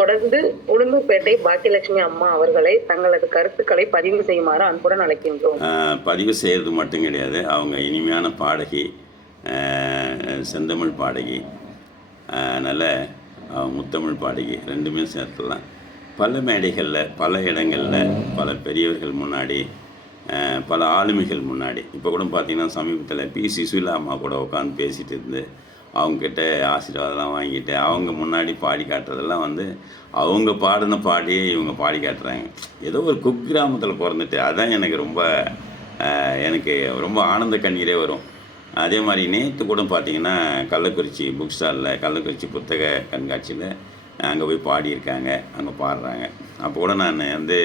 தொடர்ந்து உளுந்தூர்பேட்டை பாக்கியலட்சுமி அம்மா அவர்களை தங்களது கருத்துக்களை பதிவு செய்யுமாறு அன்புடன் அழைக்கின்றோம். பதிவு செய்கிறது மட்டும் கிடையாது, அவங்க இனிமையான பாடகி, செந்தமிழ் பாடகி, நல்ல முத்தமிழ் பாடகி, ரெண்டுமே சேர்த்துலாம். பல மேடைகளில், பல இடங்களில், பல பெரியவர்கள் முன்னாடி, பல ஆளுமைகள் முன்னாடி, இப்போ கூட பார்த்திங்கன்னா சமீபத்தில் பி.சி. சுசீலா அம்மா கூட உட்காந்து பேசிகிட்டு இருந்து அவங்கக்கிட்ட ஆசீர்வாதம்லாம் வாங்கிட்டு அவங்க முன்னாடி பாடி காட்டுறதெல்லாம் வந்து அவங்க பாடின பாடியே இவங்க பாடி காட்டுறாங்க. ஏதோ ஒரு குக்கிராமத்தில் பிறந்துட்டு அதான் எனக்கு ரொம்ப ஆனந்த கண்ணீரே வரும். அதே மாதிரி நேற்று கூட பார்த்திங்கன்னா கள்ளக்குறிச்சி புக் ஸ்டாலில், கள்ளக்குறிச்சி புத்தக கண்காட்சியில் அங்கே போய் பாடியிருக்காங்க, அங்கே பாடுறாங்க. அப்போ கூட நான் வந்து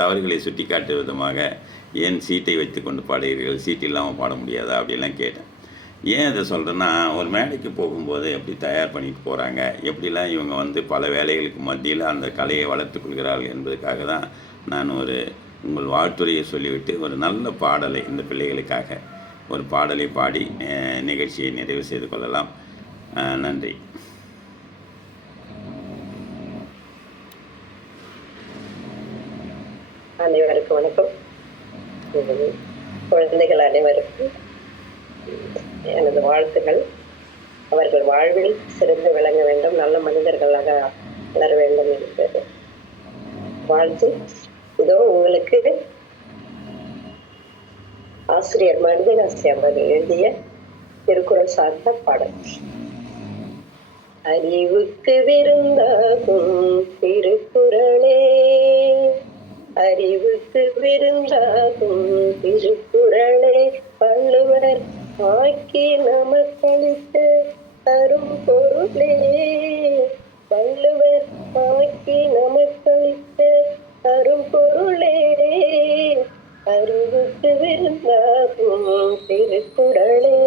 தவறுகளை சுட்டி காட்டு விதமாக, ஏன் சீட்டை வைத்து கொண்டு பாடுகிறீர்கள், சீட்டு இல்லாமல் பாட முடியாதா அப்படிலாம் கேட்டேன். ஏன் அதை சொல்கிறேன்னா, ஒரு மேடைக்கு போகும்போது எப்படி தயார் பண்ணிட்டு போகிறாங்க, எப்படிலாம் இவங்க வந்து பல வேலைகளுக்கு மத்தியில் அந்த கலையை வளர்த்து கொள்கிறார்கள் என்பதுக்காக தான் நான் உங்கள் வாழ்த்துறையை சொல்லிவிட்டு ஒரு நல்ல பாடலை இந்த பிள்ளைகளுக்காக ஒரு பாடலை பாடி நிகழ்ச்சியை நிறைவு செய்து கொள்ளலாம். நன்றி. அனைவருக்கும் வணக்கம். குழந்தைகள் அனைவருக்கும் எனது வாழ்த்துக்கள். அவர்கள் வாழ்வில் சிறந்து விளங்க வேண்டும், நல்ல மனிதர்களாக வளர வேண்டும் என்று வாழ்த்து. இதோ உங்களுக்கு ஆசிரியர் மனிதனாசி அவர் எழுதிய திருக்குறள் சார்ந்த பாடல். அறிவுக்கு விருந்தாகும் திருக்குறளே, அறிவுக்கு விருந்தாகும் திருக்குறளே, வள்ளுவர் ஆக்கி நமக்களித்த தரும் பொருளே, வள்ளுவர் ஆக்கி நமக்களித்த தரும் பொருளே, அறிவுக்கு விருந்தாகும் திருக்குறளே,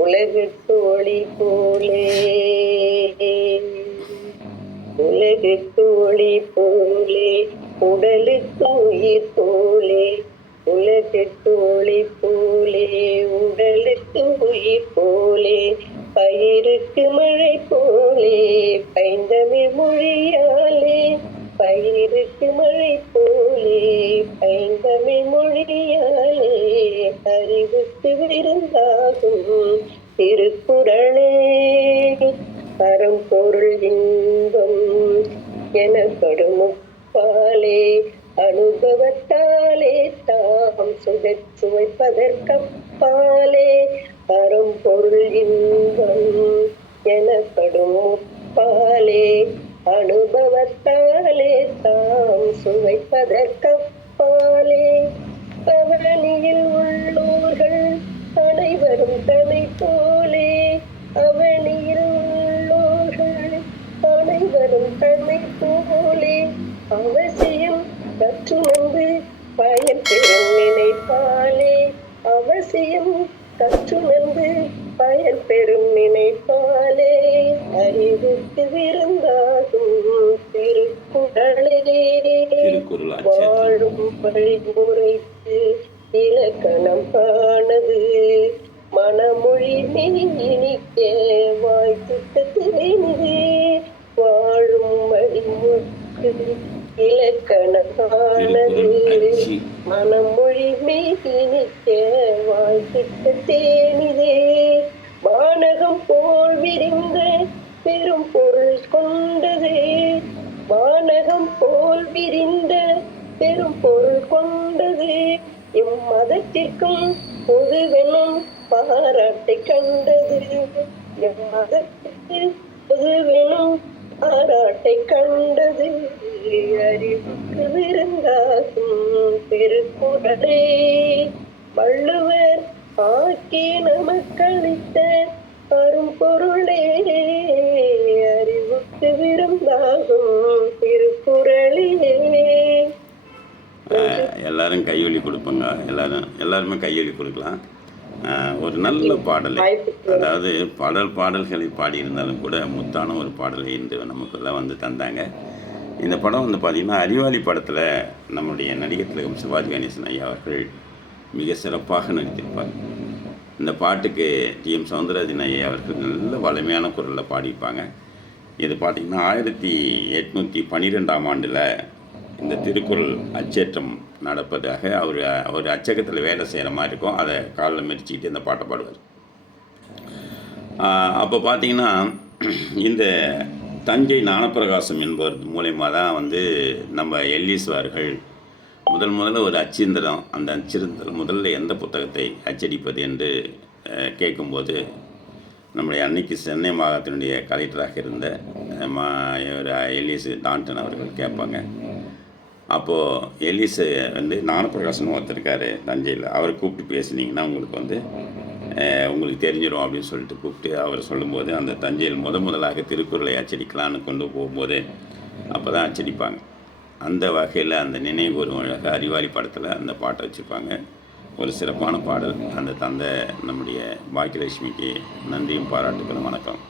உலகுக்கு ஒளி போலே, உலகுக்கு ஒளி போலே, உடலுக்கு உயிர் போலே, உலகுக்கு ஒளி போலே, உடலுக்கு உயிர் போலே, பயிருக்கு மழை போலே, பைந்தமிழ் மொழியாலே, பயிருக்கு மழை போலே, பைந்தமிழ் மொழியாலே, அறிவுக்கு விருந்தாகும் திருக்குறளே, பரம்பொருள் இன்பம் எனப்படும் முப்பாலே, அனுபவத்தாலே தாம் சுவைப்பதற்கப்பாலே, பரம்பொருள் இன்பம் எனப்படும் முப்பாலே, அனுபவத்தாலே தாம் சுவைப்பதற்கப்பாலே, அவனியில் உள்ளோர்கள் அனைவரும் தனை போலே, அவனியில் உள்ளோர்கள் அனைவரும் தன்னை போலே, அவசியம் கற்றுணர்ந்து பயன் பெறும் நினைப்பாலே, அவசியம் கற்றுணர்ந்து பயன் பெறும் நினைப்பாலே, அறிவுக்கு விருந்தாகும் திருக்குறளே, வாழும் வழிமுறைக்கு இலக்கணம் காணது, மனமொழி இனிக்க வாய்ப்புத்தேனிது, வாழும் வழிமுறைக்கு இலக்கணம் காணது, மனமொழி இனிக்க வாய்ப்புத்தேனிதே, வானகம் போல் விரிந்த பெரும் பொருள் கொண்டது, வானகம் போல் விரிந்த பெரும் பொருள் கொண்டது, இம்மதத்திற்கும் பொதுவெனும் பாராட்டை கண்டது, எம்மதத்திற்கு பொதுவெனும் பாராட்டை கண்டது, அறிவுக்கு விருந்தாகும் திருக்குறளே, வள்ளுவர் ஆக்கி நமக்களித்த அரும் பொருளே, அறிவுக்கு விருந்தாகும் திருக்குறளே. எல்லாரும் கையொலி கொடுப்பாங்க, எல்லாருமே கையொலி கொடுக்கலாம். ஒரு நல்ல பாடலை, அதாவது பாடல்களை பாடியிருந்தாலும் கூட முத்தான ஒரு பாடலை இன்று நமக்கெல்லாம் வந்து தந்தாங்க. இந்த படம் வந்து பார்த்திங்கன்னா அறிவாளி படத்தில் நம்முடைய நடிகர் திலகம் சிவாஜி கணேசன் ஐயா அவர்கள் மிக சிறப்பாக நடித்திருப்பார். இந்த பாட்டுக்கு டி.எம். சௌந்தரராஜன் ஐயா அவர்கள் நல்ல வலிமையான குரலில் பாடியிருப்பாங்க. இது பார்த்திங்கன்னா 1812ஆம் ஆண்டில் இந்த திருக்குறள் அச்சேற்றம் நடப்பதாக அவர் அச்சகத்தில் வேலை செய்கிற மாதிரி இருக்கும். அதை காலில் மிதிச்சிக்கிட்டு இந்த பாட்டை பாடுவார். அப்போ பார்த்திங்கன்னா இந்த தஞ்சை ஞானப்பிரகாசம் என்பவர் மூலயமா தான் வந்து நம்ம எல்லீஸ்வர்கள் முதல்ல ஒரு அச்சிந்திரம், அந்த அச்சிந்திரம் முதல்ல எந்த புத்தகத்தை அச்சடிப்பது என்று கேட்கும்போது நம்முடைய அன்னைக்கு சென்னை மாகாணத்தினுடைய கலெக்டராக இருந்த எலிஸ் டான்டன் அவர்கள் கேட்பாங்க. அப்போது எலிஸ் வந்து ஞானப்பிரகாசன் ஒருத்தருக்கார் தஞ்சையில், அவரை கூப்பிட்டு பேசுனீங்கன்னா உங்களுக்கு வந்து உங்களுக்கு தெரிஞ்சிடும் அப்படின்னு சொல்லிட்டு கூப்பிட்டு அவர் சொல்லும்போது அந்த தஞ்சையில் முதலாக திருக்குறளை அச்சடிக்கலான்னு கொண்டு போகும்போது அப்போ தான் அச்சடிப்பாங்க. அந்த வகையில் அந்த நினைவு ஒரு அழகாக அறிவாளி படத்தில் அந்த பாட்டை வச்சுருப்பாங்க. ஒரு சிறப்பான பாடல். அந்த தந்தை நம்முடைய பாக்கியலட்சுமிக்கு நன்றியும் பாராட்டுகளும். வணக்கம்.